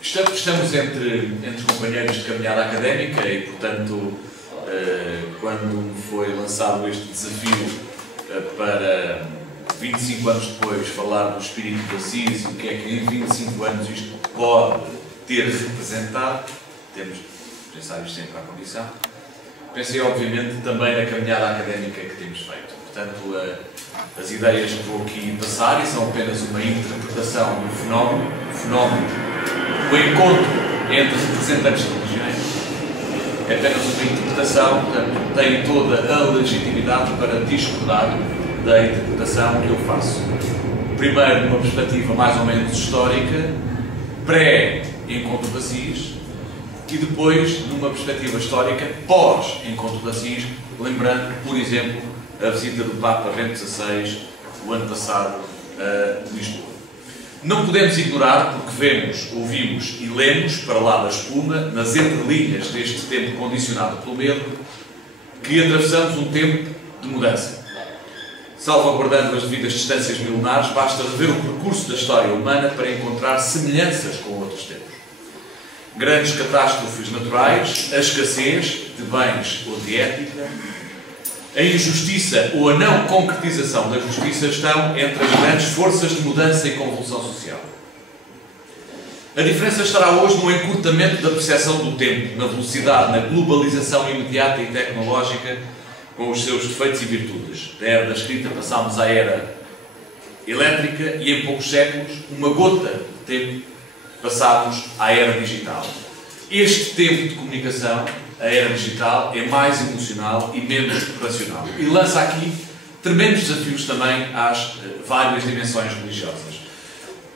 Estamos entre companheiros de caminhada académica e, portanto, quando me foi lançado este desafio para 25 anos depois falar do espírito de Assis e o que é que em 25 anos isto pode ter representado, temos de pensar isto sempre à condição. Pensei, obviamente, também na caminhada académica que temos feito. Portanto, as ideias que vou aqui passar são apenas uma interpretação do fenómeno, o encontro entre representantes de religiões. É apenas uma interpretação, portanto, tem toda a legitimidade para discordar da interpretação que eu faço. Primeiro, numa perspectiva mais ou menos histórica, pré-encontro de Assis, e depois, numa perspectiva histórica, pós-encontro de Assis, lembrando, por exemplo, a visita do Papa Bento XVI, o ano passado, a Lisboa. Não podemos ignorar, porque vemos, ouvimos e lemos, para lá da espuma, nas entrelinhas deste tempo condicionado pelo medo, que atravessamos um tempo de mudança. Salvaguardando as devidas distâncias milenares, basta rever o percurso da história humana para encontrar semelhanças com outros tempos. Grandes catástrofes naturais, a escassez de bens ou de ética, a injustiça ou a não concretização da justiça estão entre as grandes forças de mudança e convulsão social. A diferença estará hoje no encurtamento da percepção do tempo, na velocidade, na globalização imediata e tecnológica, com os seus defeitos e virtudes. Da era da escrita passámos à era elétrica e em poucos séculos, uma gota de tempo, passámos à era digital. Este tempo de comunicação, a era digital, é mais emocional e menos racional. E lança aqui tremendos desafios também às várias dimensões religiosas.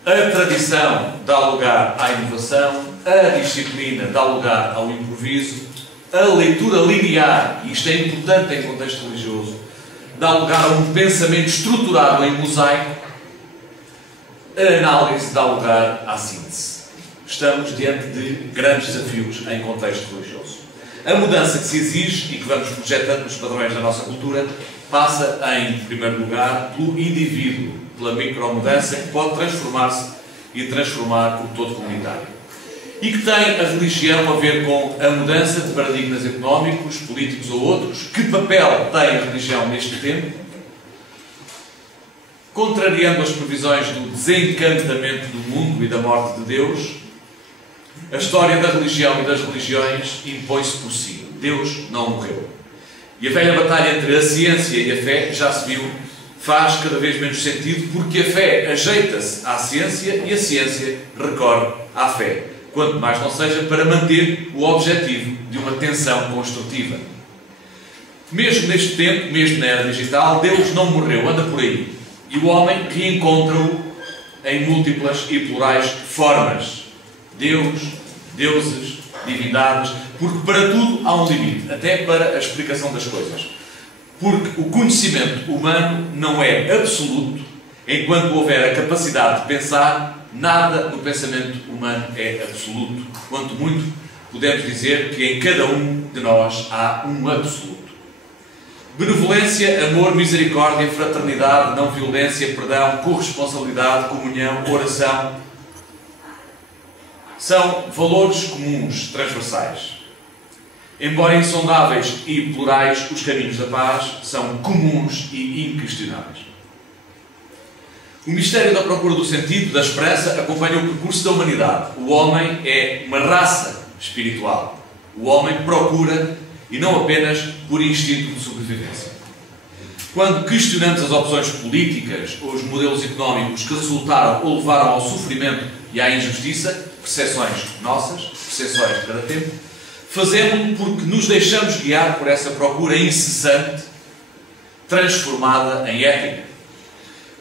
A tradição dá lugar à inovação, a disciplina dá lugar ao improviso, a leitura linear, e isto é importante em contexto religioso, dá lugar a um pensamento estruturado em mosaico, a análise dá lugar à síntese. Estamos diante de grandes desafios em contexto religioso. A mudança que se exige e que vamos projetando nos padrões da nossa cultura passa, em primeiro lugar, pelo indivíduo, pela micromudança que pode transformar-se e transformar o todo comunitário. E que tem a religião a ver com a mudança de paradigmas económicos, políticos ou outros. Que papel tem a religião neste tempo? Contrariando as previsões do desencantamento do mundo e da morte de Deus, a história da religião e das religiões impõe-se por si. Deus não morreu. E a velha batalha entre a ciência e a fé, já se viu, faz cada vez menos sentido, porque a fé ajeita-se à ciência e a ciência recorre à fé. Quanto mais não seja para manter o objetivo de uma tensão construtiva. Mesmo neste tempo, mesmo na era digital, Deus não morreu, anda por aí. E o homem reencontra-o em múltiplas e plurais formas. Deus, deuses, divindades, porque para tudo há um limite, até para a explicação das coisas. Porque o conhecimento humano não é absoluto, enquanto houver a capacidade de pensar, nada no pensamento humano é absoluto. Quanto muito, podemos dizer que em cada um de nós há um absoluto. Benevolência, amor, misericórdia, fraternidade, não violência, perdão, corresponsabilidade, comunhão, oração, são valores comuns, transversais. Embora insondáveis e plurais, os caminhos da paz são comuns e inquestionáveis. O mistério da procura do sentido, da esperança, acompanha o percurso da humanidade. O homem é uma raça espiritual. O homem procura, e não apenas por instinto de sobrevivência. Quando questionamos as opções políticas ou os modelos económicos que resultaram ou levaram ao sofrimento e à injustiça, percepções nossas, percepções de cada tempo, fazemos-lo porque nos deixamos guiar por essa procura incessante, transformada em ética.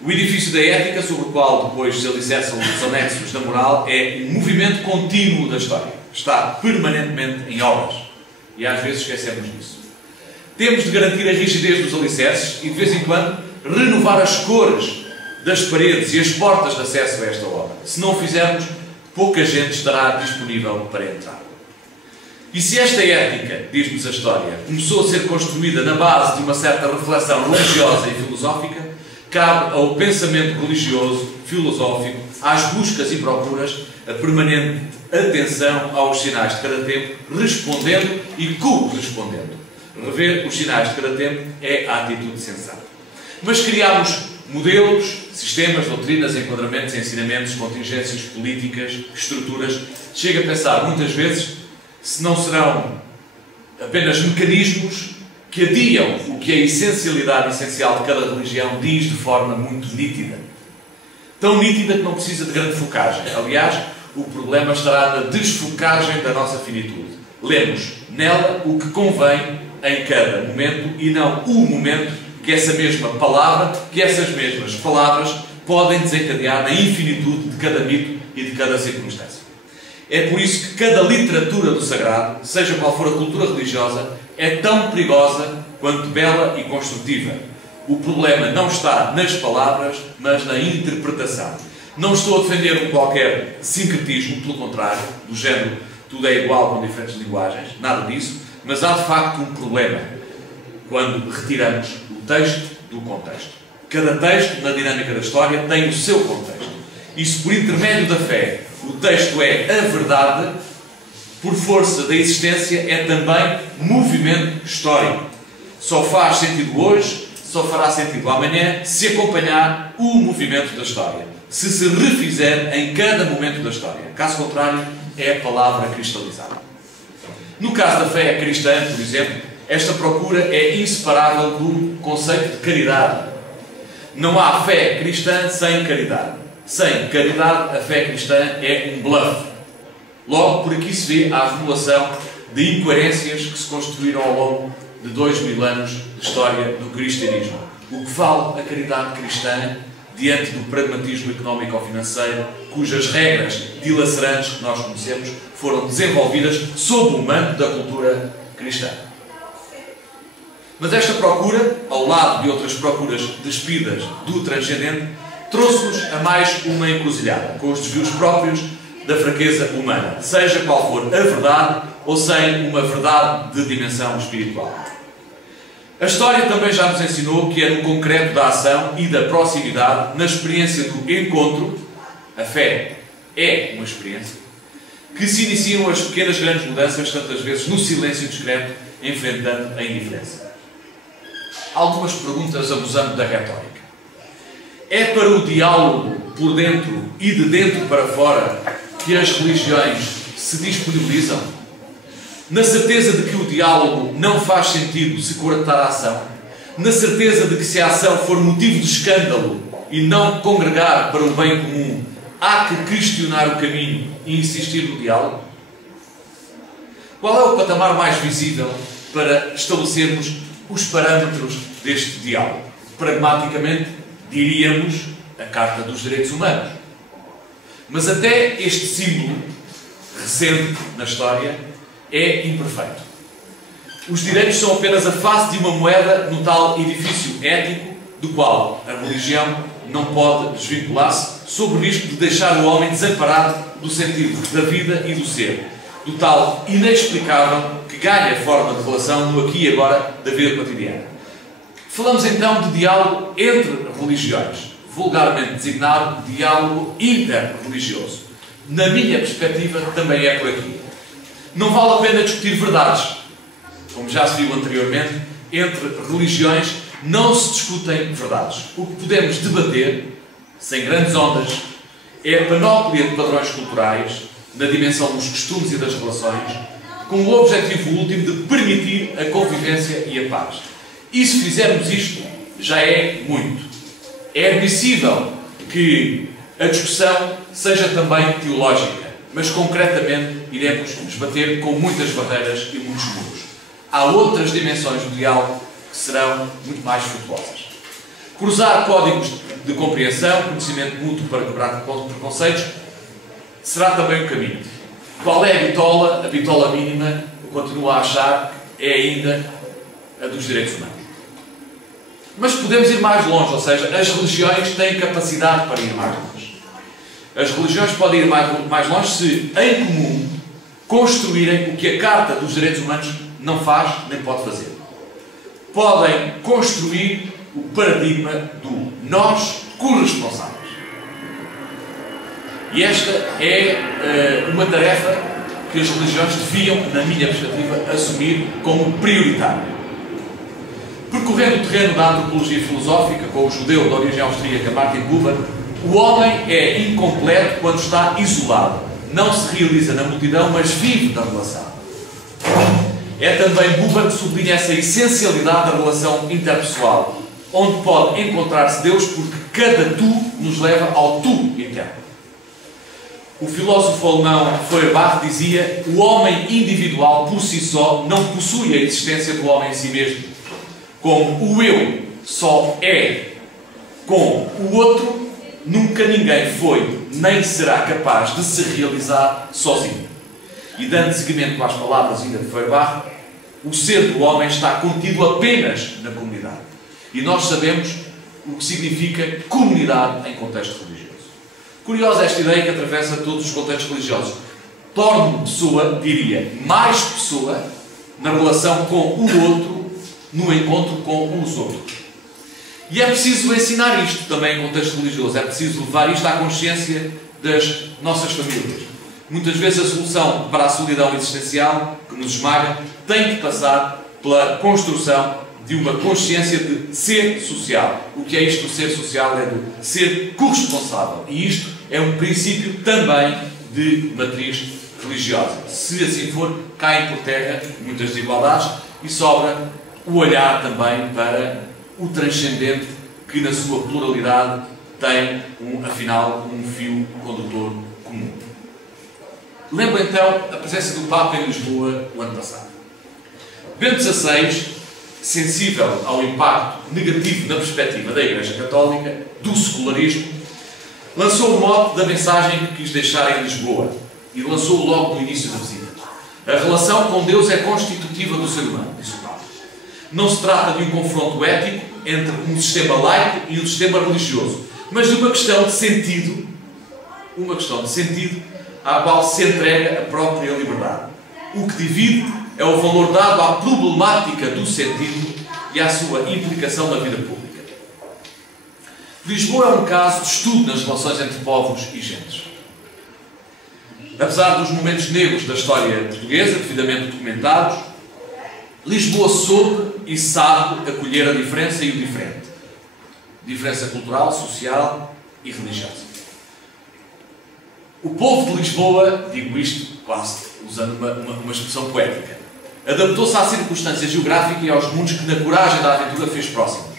O edifício da ética, sobre o qual depois se alicerçam os anexos da moral, é um movimento contínuo da história. Está permanentemente em obras. E às vezes esquecemos disso. Temos de garantir a rigidez dos alicerces e, de vez em quando, renovar as cores das paredes e as portas de acesso a esta obra. Se não o fizermos, pouca gente estará disponível para entrar. E se esta ética, diz-nos a história, começou a ser construída na base de uma certa reflexão religiosa e filosófica, cabe ao pensamento religioso, filosófico, às buscas e procuras, a permanente atenção aos sinais de cada tempo, respondendo e correspondendo. Rever os sinais de cada tempo é a atitude sensata. Mas criámos modelos, sistemas, doutrinas, enquadramentos, ensinamentos, contingências políticas, estruturas. Chega a pensar muitas vezes se não serão apenas mecanismos que adiam o que a essencialidade essencial de cada religião diz de forma muito nítida. Tão nítida que não precisa de grande focagem. Aliás, o problema estará na desfocagem da nossa finitude. Lemos nela o que convém em cada momento e não o momento que essa mesma palavra, que essas mesmas palavras podem desencadear na infinitude de cada mito e de cada circunstância. É por isso que cada literatura do sagrado, seja qual for a cultura religiosa, é tão perigosa quanto bela e construtiva. O problema não está nas palavras, mas na interpretação. Não estou a defender um qualquer sincretismo, pelo contrário, do género tudo é igual com diferentes linguagens, nada disso, mas há de facto um problema quando retiramos o texto do contexto. Cada texto, na dinâmica da história, tem o seu contexto. E se por intermédio da fé o texto é a verdade, por força da existência é também movimento histórico. Só faz sentido hoje, só fará sentido amanhã, se acompanhar o movimento da história. Se refizer em cada momento da história. Caso contrário, é a palavra cristalizada. No caso da fé cristã, por exemplo, esta procura é inseparável do conceito de caridade. Não há fé cristã sem caridade. Sem caridade, a fé cristã é um bluff. Logo, por aqui se vê a acumulação de incoerências que se construíram ao longo de 2000 anos de história do cristianismo. O que vale a caridade cristã diante do pragmatismo económico-financeiro, cujas regras dilacerantes que nós conhecemos foram desenvolvidas sob o manto da cultura cristã. Mas esta procura, ao lado de outras procuras despidas do transcendente, trouxe-nos a mais uma encruzilhada, com os desvios próprios da fraqueza humana, seja qual for a verdade ou sem uma verdade de dimensão espiritual. A história também já nos ensinou que é no concreto da ação e da proximidade, na experiência do encontro, a fé é uma experiência, que se iniciam as pequenas grandes mudanças, tantas vezes no silêncio discreto, enfrentando a indiferença. Algumas perguntas abusando da retórica. É para o diálogo por dentro e de dentro para fora que as religiões se disponibilizam? Na certeza de que o diálogo não faz sentido se cortar a ação? Na certeza de que se a ação for motivo de escândalo e não congregar para o bem comum, há que questionar o caminho e insistir no diálogo? Qual é o patamar mais visível para estabelecermos os parâmetros deste diálogo? Pragmaticamente, diríamos a Carta dos Direitos Humanos. Mas até este símbolo, recente na história, é imperfeito. Os direitos são apenas a face de uma moeda no tal edifício ético do qual a religião não pode desvincular-se, sob o risco de deixar o homem desamparado do sentido da vida e do ser, do tal inexplicável que ganha forma de relação no aqui e agora da vida cotidiana. Falamos então de diálogo entre religiões, vulgarmente designado diálogo interreligioso. Na minha perspectiva, também é por aqui. Não vale a pena discutir verdades. Como já se viu anteriormente, entre religiões não se discutem verdades. O que podemos debater, sem grandes ondas, é a panóplia de padrões culturais, na dimensão dos costumes e das relações, com o objetivo último de permitir a convivência e a paz. E se fizermos isto, já é muito. É admissível que a discussão seja também teológica, mas concretamente iremos nos bater com muitas barreiras e muitos muros. Há outras dimensões do diálogo que serão muito mais frutuosas. Cruzar códigos de compreensão, conhecimento mútuo para quebrar preconceitos, será também um caminho. Qual é a bitola? A bitola mínima, eu continuo a achar, é ainda a dos direitos humanos. Mas podemos ir mais longe, ou seja, as religiões têm capacidade para ir mais longe. As religiões podem ir mais longe se, em comum, construírem o que a Carta dos Direitos Humanos não faz nem pode fazer. Podem construir o paradigma do nós corresponsáveis. E esta é uma tarefa que as religiões deviam, na minha perspectiva, assumir como prioritária. Percorrendo o terreno da antropologia filosófica, com o judeu de origem austríaca Martin Buber, o homem é incompleto quando está isolado. Não se realiza na multidão, mas vive da relação. É também Buber que sublinha essa essencialidade da relação interpessoal, onde pode encontrar-se Deus, porque cada tu nos leva ao tu interno. O filósofo alemão Feuerbach dizia: o homem individual por si só não possui a existência do homem em si mesmo. Como o eu só é com o outro, nunca ninguém foi nem será capaz de se realizar sozinho. E dando seguimento às palavras ainda de Feuerbach, o ser do homem está contido apenas na comunidade. E nós sabemos o que significa comunidade em contexto religioso. Curiosa esta ideia que atravessa todos os contextos religiosos. Torna-me pessoa, diria, mais pessoa, na relação com o outro, no encontro com os outros. E é preciso ensinar isto também em contexto religioso. É preciso levar isto à consciência das nossas famílias. Muitas vezes a solução para a solidão existencial, que nos esmaga, tem que passar pela construção de uma consciência de ser social. O que é isto do ser social? É do ser corresponsável. E isto é um princípio também de matriz religiosa. Se assim for, caem por terra muitas desigualdades e sobra o olhar também para o transcendente, que na sua pluralidade tem, afinal, um fio condutor comum. Lembro então a presença do Papa em Lisboa o ano passado. Bento XVI, sensível ao impacto negativo na perspectiva da Igreja Católica, do secularismo, lançou o mote da mensagem que quis deixar em Lisboa e lançou-o logo no início da visita. A relação com Deus é constitutiva do ser humano, disse o Papa. Não se trata de um confronto ético entre um sistema laico e um sistema religioso, mas de uma questão de sentido, à qual se entrega a própria liberdade. O que divide é o valor dado à problemática do sentido e à sua implicação na vida pública. Lisboa é um caso de estudo nas relações entre povos e gentes. Apesar dos momentos negros da história portuguesa, devidamente documentados, Lisboa soube e sabe acolher a diferença e o diferente. Diferença cultural, social e religiosa. O povo de Lisboa, digo isto quase usando uma expressão poética, adaptou-se à circunstância geográfica e aos mundos que na coragem da aventura fez próximos.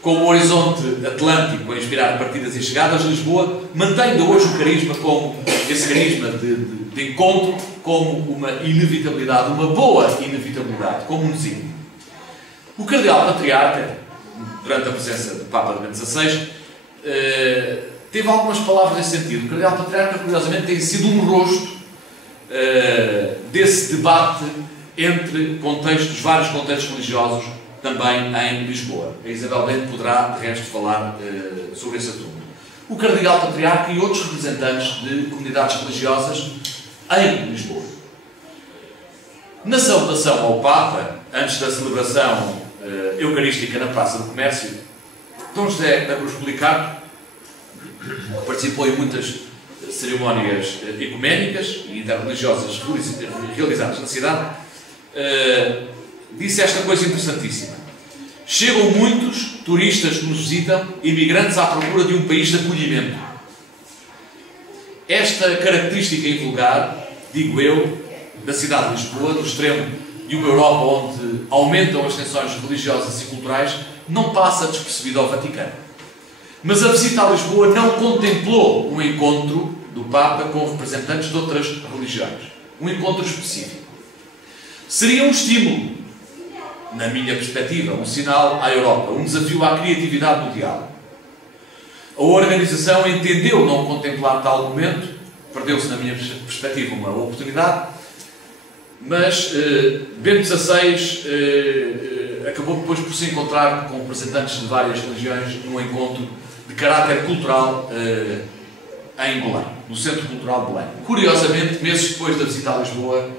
Com o horizonte atlântico a inspirar partidas e chegadas, Lisboa mantém ainda hoje o carisma como esse carisma de encontro, como uma inevitabilidade, uma boa inevitabilidade, como um desígnio. O Cardeal Patriarca, durante a presença do Papa Bento XVI, teve algumas palavras nesse sentido. O Cardeal Patriarca, curiosamente, tem sido um rosto desse debate entre vários contextos religiosos, também em Lisboa. A Isabel Bento poderá, de resto, falar sobre esse assunto. O Cardeal Patriarca e outros representantes de comunidades religiosas em Lisboa. Na saudação ao Papa, antes da celebração eucarística na Praça do Comércio, Dom José da Cruz Policarpo, que participou em muitas cerimónias ecuménicas e interreligiosas realizadas na cidade, disse esta coisa interessantíssima. Chegam muitos turistas que nos visitam, imigrantes à procura de um país de acolhimento. Esta característica invulgar, digo eu, da cidade de Lisboa, no extremo de uma Europa onde aumentam as tensões religiosas e culturais, não passa despercebida ao Vaticano. Mas a visita a Lisboa não contemplou um encontro do Papa com representantes de outras religiões. Um encontro específico. Seria um estímulo, na minha perspectiva, um sinal à Europa, um desafio à criatividade do diálogo. A organização entendeu não contemplar tal momento, perdeu-se, na minha perspectiva, uma oportunidade, mas Bento XVI acabou depois por se encontrar com representantes de várias religiões num encontro de caráter cultural em Belém, no Centro Cultural de Belém. Curiosamente, meses depois da visita a Lisboa,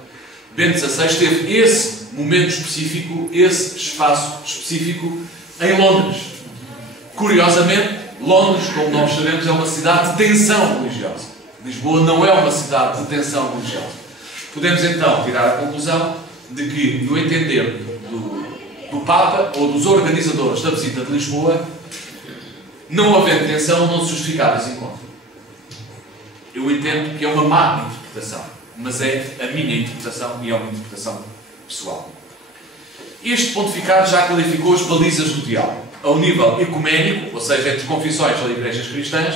Bento XVI teve esse momento específico, esse espaço específico em Londres. Curiosamente, Londres, como nós sabemos, é uma cidade de tensão religiosa. Lisboa não é uma cidade de tensão religiosa. Podemos então tirar a conclusão de que, no entender do Papa ou dos organizadores da visita de Lisboa, não havendo tensão, não se justificava esse encontro. Eu entendo que é uma má interpretação, mas é a minha interpretação e é uma interpretação pessoal. Este pontificado já qualificou as balizas do diálogo. Ao nível ecuménico, ou seja, entre confissões ou igrejas cristãs,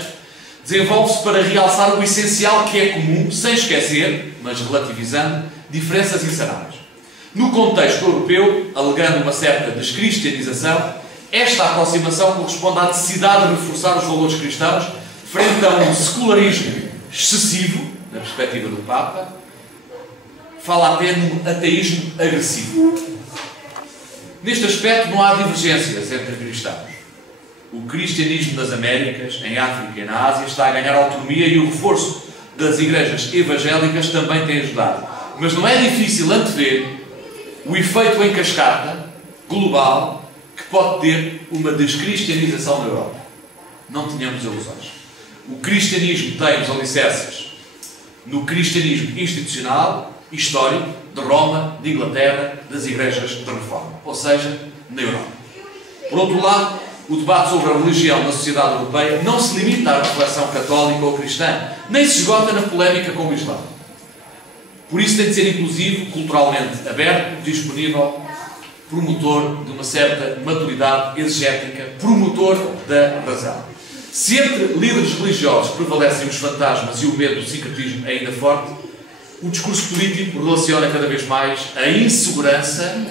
desenvolve-se para realçar o essencial que é comum, sem esquecer, mas relativizando, diferenças insanáveis. No contexto europeu, alegando uma certa descristianização, esta aproximação corresponde à necessidade de reforçar os valores cristãos frente a um secularismo excessivo, na perspectiva do Papa, fala até num ateísmo agressivo. Neste aspecto não há divergências entre cristãos. O cristianismo nas Américas, em África e na Ásia está a ganhar autonomia e o reforço das igrejas evangélicas também tem ajudado. Mas não é difícil antever o efeito em cascata global que pode ter uma descristianização na Europa. Não tenhamos ilusões. O cristianismo tem os alicerces no cristianismo institucional, histórico, de Roma, de Inglaterra, das igrejas de reforma, ou seja, na Europa. Por outro lado, o debate sobre a religião na sociedade europeia não se limita à reflexão católica ou cristã, nem se esgota na polémica com o Islã. Por isso tem de ser inclusivo, culturalmente aberto, disponível, promotor de uma certa maturidade exegética, promotor da razão. Se entre líderes religiosos prevalecem os fantasmas e o medo do sincretismo é ainda forte, o discurso político relaciona cada vez mais a insegurança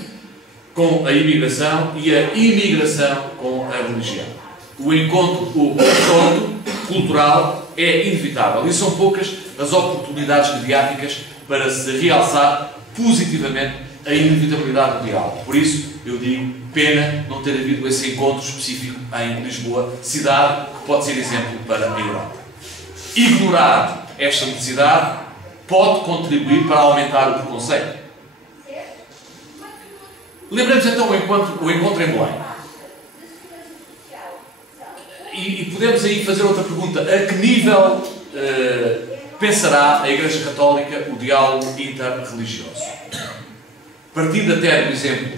com a imigração e a imigração com a religião. O encontro, o confronto cultural é inevitável e são poucas as oportunidades mediáticas para se realçar positivamente a inevitabilidade do diálogo. Por isso, eu digo, pena não ter havido esse encontro específico em Lisboa, cidade que pode ser exemplo para a Europa. Ignorar esta necessidade pode contribuir para aumentar o preconceito. Lembremos então o encontro em Belém. E podemos aí fazer outra pergunta. A que nível pensará a Igreja Católica o diálogo interreligioso? Partindo até do exemplo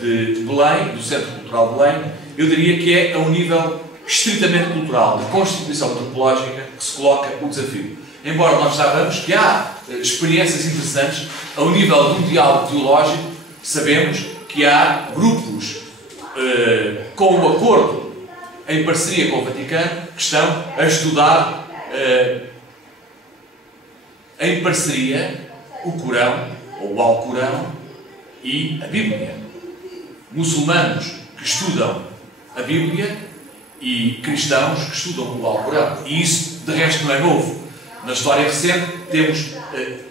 de Belém, do Centro Cultural de Belém, eu diria que é a um nível estritamente cultural, de constituição antropológica, que se coloca o desafio. Embora nós saibamos que há experiências interessantes, ao nível de um diálogo teológico, sabemos que há grupos com um acordo em parceria com o Vaticano que estão a estudar em parceria o Corão, ou o Alcorão, e a Bíblia. Muçulmanos que estudam a Bíblia e cristãos que estudam o Alcorão. E isso, de resto, não é novo. Na história recente, temos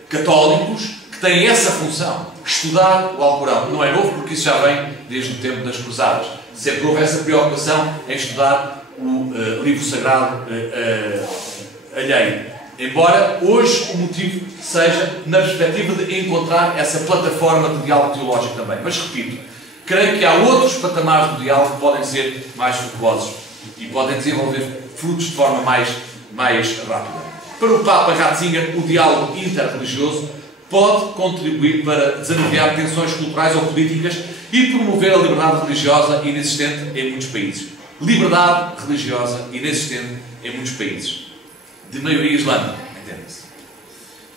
católicos que têm essa função, estudar o Alcorão. Não é novo porque isso já vem desde o tempo das Cruzadas. Sempre houve essa preocupação em estudar o livro sagrado alheio. Embora hoje o motivo seja na perspectiva de encontrar essa plataforma de diálogo teológico também. Mas repito, creio que há outros patamares do diálogo que podem ser mais frutuosos e podem desenvolver frutos de forma mais rápida. Para o Papa Ratzinger, o diálogo interreligioso pode contribuir para desanuviar tensões culturais ou políticas e promover a liberdade religiosa inexistente em muitos países. Liberdade religiosa inexistente em muitos países. De maioria islâmica, entende-se.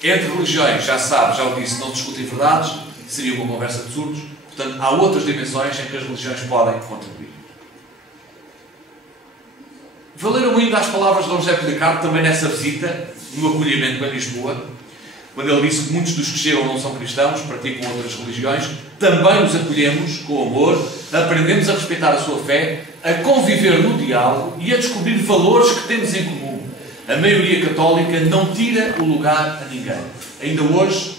Entre religiões, já se sabe, já o disse, não discutem verdades, seria uma conversa de surdos. Portanto, há outras dimensões em que as religiões podem contribuir. Valeram ainda as palavras de Dom José Policarpo também nessa visita, no acolhimento em Lisboa, quando ele disse que muitos dos que chegam não são cristãos, praticam outras religiões, também os acolhemos com amor, aprendemos a respeitar a sua fé, a conviver no diálogo e a descobrir valores que temos em comum. A maioria católica não tira o lugar a ninguém. Ainda hoje,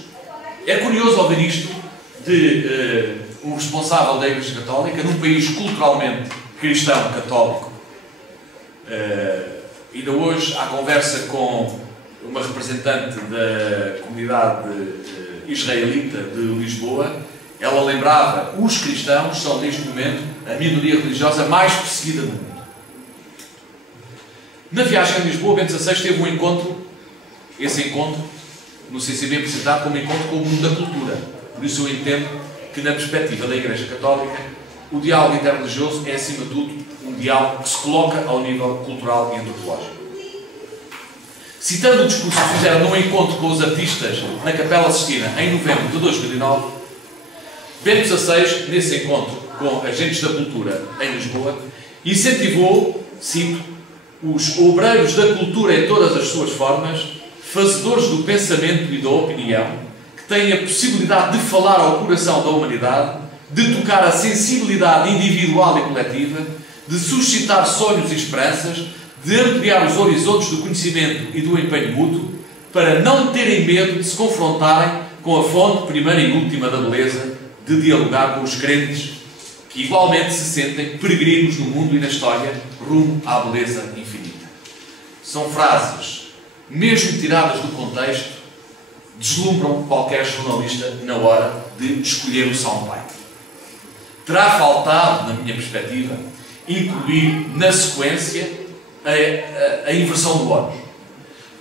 é curioso ouvir isto de um responsável da Igreja Católica, num país culturalmente cristão, católico. Ainda hoje, à conversa com uma representante da comunidade israelita de Lisboa, ela lembrava, os cristãos são neste momento a minoria religiosa mais perseguida do mundo. Na viagem a Lisboa, Bento XVI teve um encontro, esse encontro, no CCB apresentado como encontro com o mundo da cultura. Por isso eu entendo que, na perspectiva da Igreja Católica, o diálogo interreligioso é, acima de tudo, um diálogo que se coloca ao nível cultural e antropológico. Citando o discurso que fizeram num encontro com os artistas na Capela Sistina em novembro de 2009, Bento XVI, nesse encontro com agentes da cultura em Lisboa, incentivou, cito, os obreiros da cultura em todas as suas formas, fazedores do pensamento e da opinião, que têm a possibilidade de falar ao coração da humanidade, de tocar a sensibilidade individual e coletiva, de suscitar sonhos e esperanças, de ampliar os horizontes do conhecimento e do empenho mútuo, para não terem medo de se confrontarem com a fonte primeira e última da beleza, de dialogar com os crentes, que igualmente se sentem peregrinos no mundo e na história, rumo à beleza infinita. São frases, mesmo tiradas do contexto, deslumbram qualquer jornalista na hora de escolher o soundbite. Terá faltado, na minha perspectiva, incluir na sequência a inversão do ónus.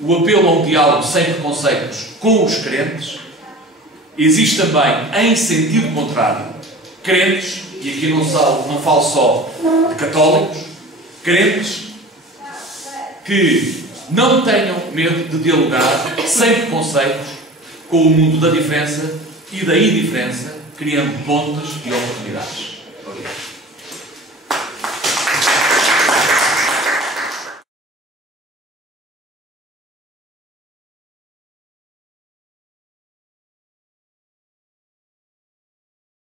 O apelo a um diálogo sem preconceitos com os crentes. Existe também, em sentido contrário, crentes, e aqui não falo só de católicos, crentes que não tenham medo de dialogar sem preconceitos com o mundo da diferença e da indiferença, criando pontes e oportunidades. Obrigado.